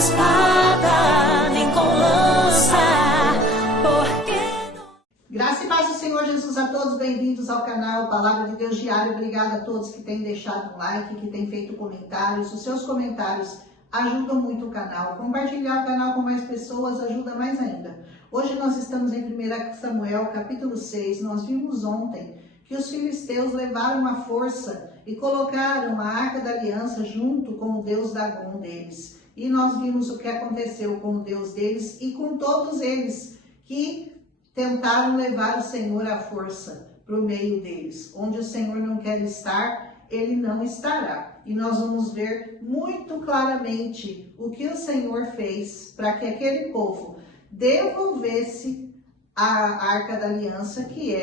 espada, nem com lança, porque... Graça e paz do Senhor Jesus a todos, bem-vindos ao canal Palavra de Deus Diário. Obrigada a todos que têm deixado um like, que têm feito comentários. Os seus comentários ajudam muito o canal. Compartilhar o canal com mais pessoas ajuda mais ainda. Hoje nós estamos em 1 Samuel, capítulo 6. Nós vimos ontem que os filisteus levaram a força e colocaram a Arca da Aliança junto com o Deus Dagom deles. E nós vimos o que aconteceu com o Deus deles e com todos eles que tentaram levar o Senhor à força para o meio deles. Onde o Senhor não quer estar, Ele não estará. E nós vamos ver muito claramente o que o Senhor fez para que aquele povo devolvesse a Arca da Aliança que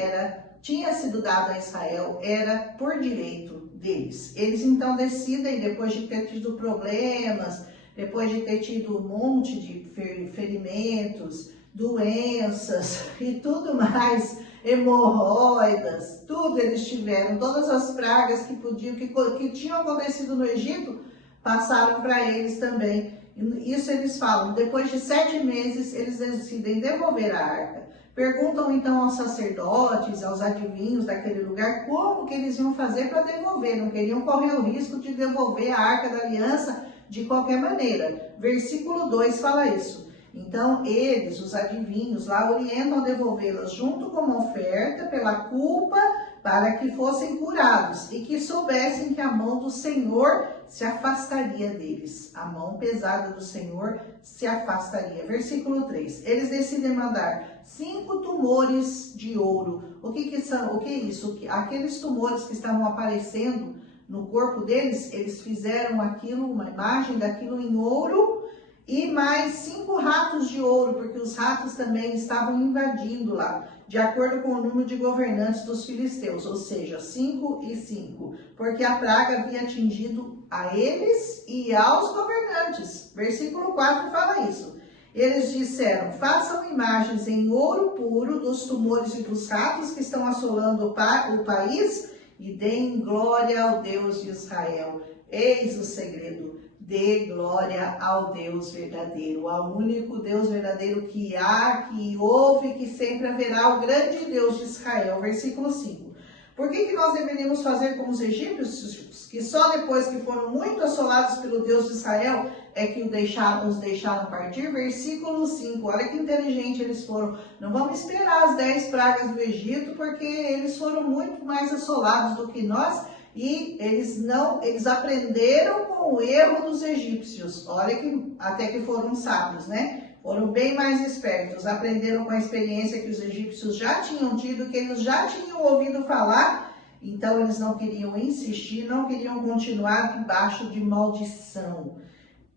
tinha sido dada a Israel, era por direito deles. Eles então decidem, depois de ter tido problemas, depois de ter tido um monte de ferimentos, doenças e tudo mais, hemorroidas, tudo eles tiveram, todas as pragas que tinham acontecido no Egito, passaram para eles também. Isso eles falam, depois de 7 meses, eles decidem devolver a arca. Perguntam então aos sacerdotes, aos adivinhos daquele lugar, como que eles iam fazer para devolver, não queriam correr o risco de devolver a Arca da Aliança de qualquer maneira. Versículo 2 fala isso. Então eles, os adivinhos lá, orientam a devolvê-las junto com uma oferta pela culpa, para que fossem curados e que soubessem que a mão do Senhor se afastaria deles. A mão pesada do Senhor se afastaria. Versículo 3. Eles decidem mandar 5 tumores de ouro. O que são? O que é isso? Aqueles tumores que estavam aparecendo no corpo deles, eles fizeram aquilo, uma imagem daquilo em ouro, e mais 5 ratos de ouro, porque os ratos também estavam invadindo lá, de acordo com o número de governantes dos filisteus, ou seja, 5 e 5, porque a praga havia atingido a eles e aos governantes. Versículo 4 fala isso. Eles disseram, façam imagens em ouro puro dos tumores e dos ratos que estão assolando o país e deem glória ao Deus de Israel. Eis o segredo. Dê glória ao Deus verdadeiro, ao único Deus verdadeiro que há, que houve, que sempre haverá, o grande Deus de Israel. Versículo 5. Por que nós deveríamos fazer como os egípcios, que só depois que foram muito assolados pelo Deus de Israel é que os deixaram partir? Versículo 5. Olha que inteligente eles foram. Não vamos esperar as 10 pragas do Egito, porque eles foram muito mais assolados do que nós. E eles aprenderam com o erro dos egípcios. Olha que até que foram sábios, né? Foram bem mais espertos. Aprenderam com a experiência que os egípcios já tinham tido, que eles já tinham ouvido falar. Então eles não queriam insistir, não queriam continuar debaixo de maldição.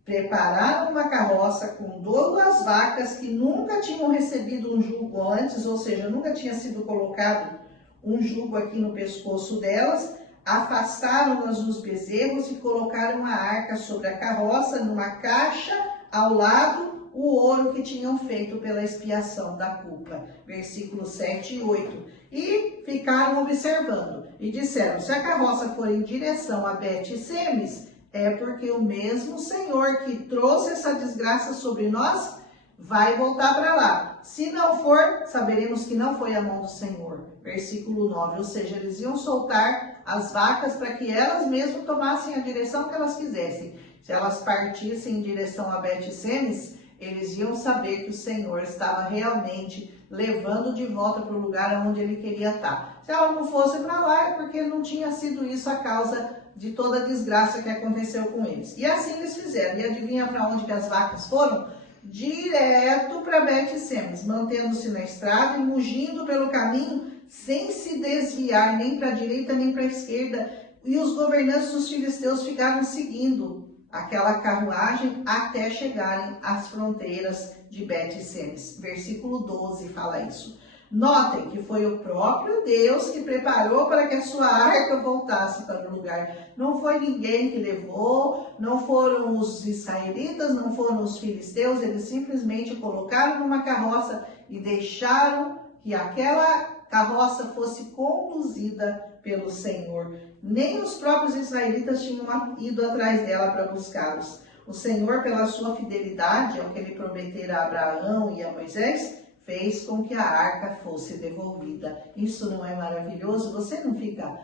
Prepararam uma carroça com 2 vacas que nunca tinham recebido um jugo antes, ou seja, nunca tinha sido colocado um jugo aqui no pescoço delas. Afastaram-nas dos bezerros e colocaram a arca sobre a carroça, numa caixa, ao lado, o ouro que tinham feito pela expiação da culpa. Versículos 7 e 8. E ficaram observando, e disseram, se a carroça for em direção a Bet-Semes, é porque o mesmo Senhor que trouxe essa desgraça sobre nós, vai voltar para lá. Se não for, saberemos que não foi a mão do Senhor. Versículo 9, ou seja, eles iam soltar as vacas para que elas mesmas tomassem a direção que elas quisessem. Se elas partissem em direção a Bet-Semes, eles iam saber que o Senhor estava realmente levando de volta para o lugar onde ele queria estar. Se ela não fosse para lá, é porque não tinha sido isso a causa de toda a desgraça que aconteceu com eles. E assim eles fizeram. E adivinha para onde que as vacas foram? Direto para Bet-Semes, mantendo-se na estrada e mugindo pelo caminho, sem se desviar nem para a direita nem para a esquerda. E os governantes dos filisteus ficaram seguindo aquela carruagem até chegarem às fronteiras de Bet-Semes. Versículo 12 fala isso. Notem que foi o próprio Deus que preparou para que a sua arca voltasse para o lugar. Não foi ninguém que levou, não foram os israelitas, não foram os filisteus, eles simplesmente colocaram numa carroça e deixaram que aquela carroça fosse conduzida pelo Senhor. Nem os próprios israelitas tinham ido atrás dela para buscá-los. O Senhor, pela sua fidelidade ao que ele prometera a Abraão e a Moisés, fez com que a arca fosse devolvida. Isso não é maravilhoso? Você não fica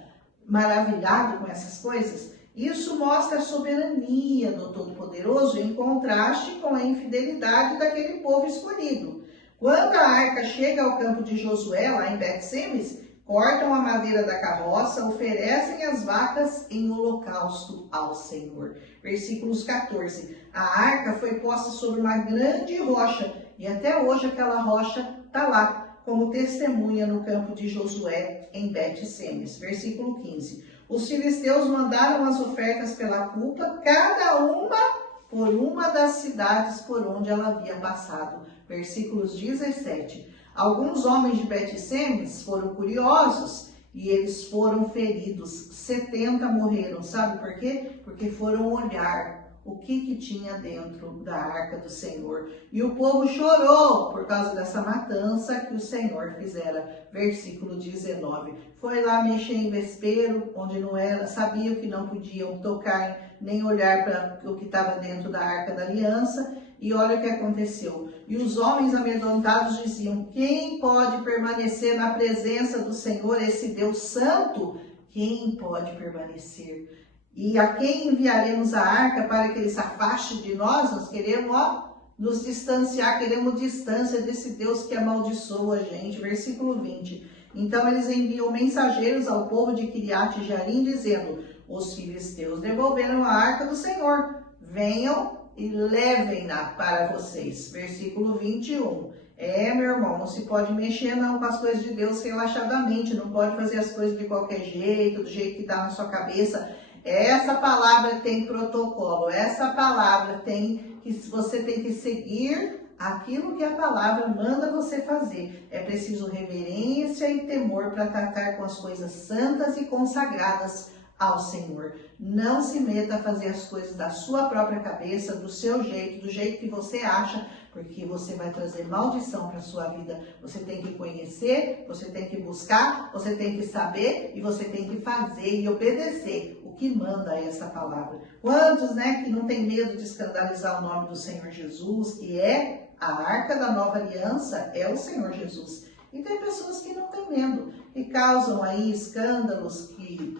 maravilhado com essas coisas? Isso mostra a soberania do Todo-Poderoso em contraste com a infidelidade daquele povo escolhido. Quando a arca chega ao campo de Josué, lá em Bet-Semes, cortam a madeira da carroça, oferecem as vacas em holocausto ao Senhor. Versículos 14. A arca foi posta sobre uma grande rocha, e até hoje aquela rocha está lá, como testemunha no campo de Josué, em Bet-Semes. Versículo 15. Os filisteus mandaram as ofertas pela culpa, cada uma por uma das cidades por onde ela havia passado. Versículos 17. Alguns homens de Bet-Semes foram curiosos e eles foram feridos. 70 morreram. Sabe por quê? Porque foram olhar o que tinha dentro da arca do Senhor. E o povo chorou por causa dessa matança que o Senhor fizera. Versículo 19. Foi lá mexer em vespeiro, onde não era, sabiam que não podiam tocar nem olhar para o que estava dentro da arca da aliança. E olha o que aconteceu. E os homens amedrontados diziam: quem pode permanecer na presença do Senhor, esse Deus santo? Quem pode permanecer? E a quem enviaremos a arca para que ele se afaste de nós? Nós queremos, nos distanciar, queremos distância desse Deus que amaldiçoa a gente. Versículo 20. Então eles enviam mensageiros ao povo de Kiriat Jearim, dizendo: os filisteus devolveram a arca do Senhor. Venham e levem-na para vocês. Versículo 21. Meu irmão, não se pode mexer não com as coisas de Deus relaxadamente. Não pode fazer as coisas de qualquer jeito, do jeito que está na sua cabeça. Essa palavra tem protocolo, essa palavra você tem que seguir aquilo que a palavra manda você fazer. É preciso reverência e temor para tratar com as coisas santas e consagradas ao Senhor. Não se meta a fazer as coisas da sua própria cabeça, do seu jeito, do jeito que você acha, porque você vai trazer maldição para a sua vida. Você tem que conhecer, você tem que buscar, você tem que saber e você tem que fazer e obedecer o que manda essa palavra. Quantos, que não tem medo de escandalizar o nome do Senhor Jesus, que é a arca da nova aliança, é o Senhor Jesus. E tem pessoas que não têm medo, que causam aí escândalos,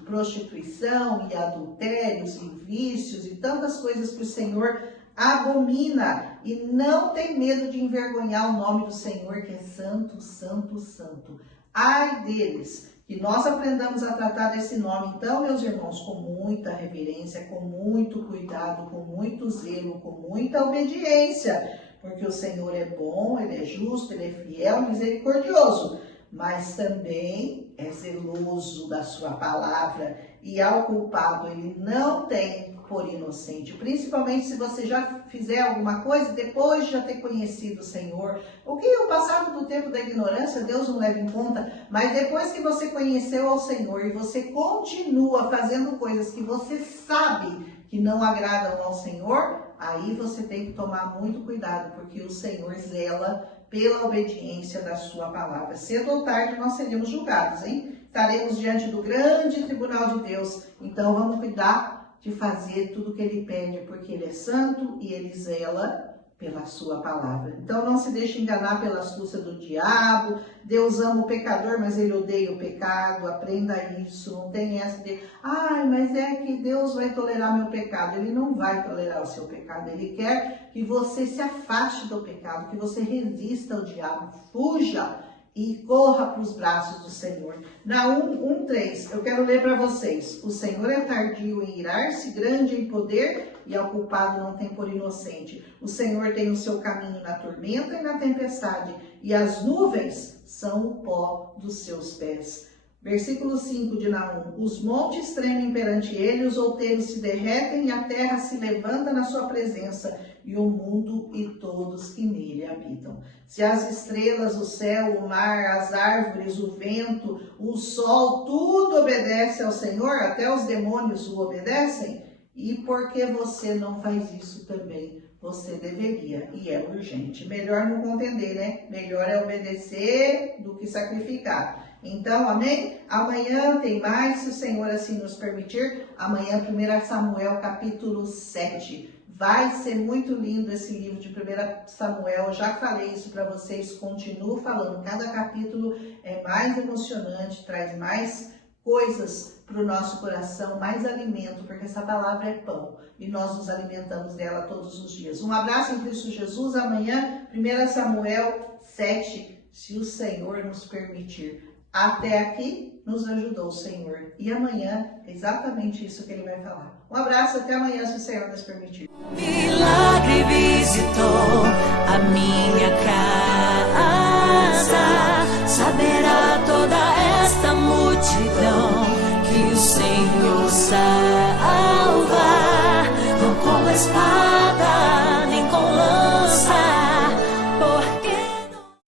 prostituição e adultérios e vícios e tantas coisas que o Senhor abomina e não tem medo de envergonhar o nome do Senhor, que é santo, santo, santo. Ai deles, que nós aprendamos a tratar desse nome, então, meus irmãos, com muita reverência, com muito cuidado, com muito zelo, com muita obediência, porque o Senhor é bom, Ele é justo, Ele é fiel, misericordioso, mas também é zeloso da sua palavra, e ao culpado Ele não tem por inocente, principalmente se você já fizer alguma coisa depois de já ter conhecido o Senhor. O que o passado do tempo da ignorância, Deus não leva em conta, mas depois que você conheceu ao Senhor e você continua fazendo coisas que você sabe que não agradam ao Senhor, aí você tem que tomar muito cuidado, porque o Senhor zela pela obediência da sua palavra. Cedo ou tarde nós seremos julgados, hein? Estaremos diante do grande tribunal de Deus. Então vamos cuidar de fazer tudo o que Ele pede, porque Ele é santo e Ele zela pela sua palavra. Então não se deixe enganar pela astúcia do diabo. Deus ama o pecador, mas Ele odeia o pecado. Aprenda isso. Não tem essa de, mas é que Deus vai tolerar meu pecado. Ele não vai tolerar o seu pecado. Ele quer que você se afaste do pecado, que você resista ao diabo, fuja e corra para os braços do Senhor. Naum 1:3, eu quero ler para vocês. O Senhor é tardio em irar-se, grande em poder, e ao culpado não tem por inocente. O Senhor tem o seu caminho na tormenta e na tempestade, e as nuvens são o pó dos seus pés. Versículo 5 de Naum. Os montes tremem perante ele, os outeiros se derretem e a terra se levanta na sua presença, e o mundo e todos que nele habitam. Se as estrelas, o céu, o mar, as árvores, o vento, o sol, tudo obedece ao Senhor, até os demônios o obedecem, e por que você não faz isso também? Você deveria, e é urgente. Melhor não contender, né? Melhor é obedecer do que sacrificar. Então, amém? Amanhã tem mais, se o Senhor assim nos permitir. Amanhã, 1 Samuel, capítulo 7. Vai ser muito lindo esse livro de 1 Samuel. Eu já falei isso para vocês, continuo falando. Cada capítulo é mais emocionante, traz mais coisas para o nosso coração, mais alimento, porque essa palavra é pão e nós nos alimentamos dela todos os dias. Um abraço em Cristo Jesus. Amanhã, 1 Samuel 7, se o Senhor nos permitir. Até aqui nos ajudou o Senhor. E amanhã é exatamente isso que ele vai falar. Um abraço, até amanhã, se o Senhor nos permitir. Milagre visitou.